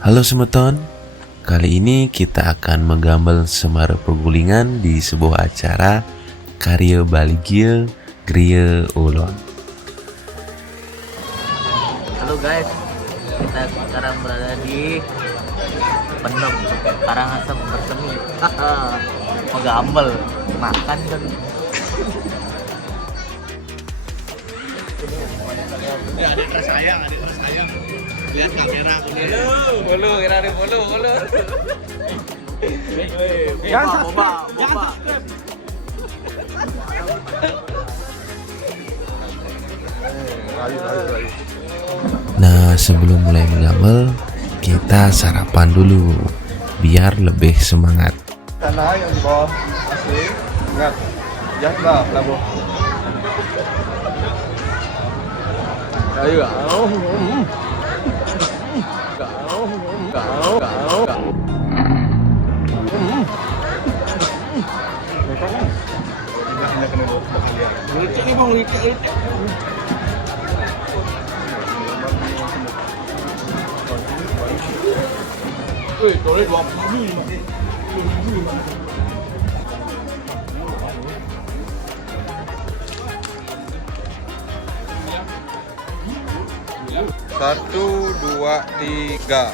Halo semeton, kali ini kita akan menggambal semara pergulingan di sebuah acara karya Baligil Griya Ulon. Halo guys, kita sekarang berada di Penem, Karangasem Bersemi. Menggambel, makan kan. Adik tersayang. Lihat kamera aku nih. Bolu, kira nih bolu. Boba. Nah, sebelum mulai menggambal, kita sarapan dulu biar lebih semangat. Tanah yang di bawah asli. Ingat, jatlah labu. Ayo. Satu, dua, tiga.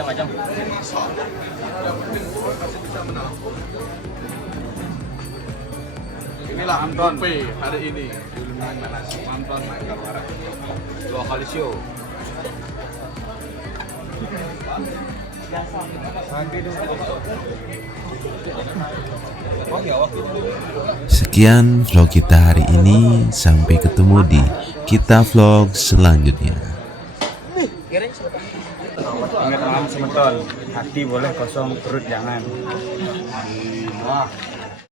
Macam-macam. Inilah Anton hari ini. Anton dua kali show. Sekian vlog kita hari ini, sampai ketemu di kita vlog selanjutnya. Ingat malam semeton, hati boleh kosong, perut jangan. Wah.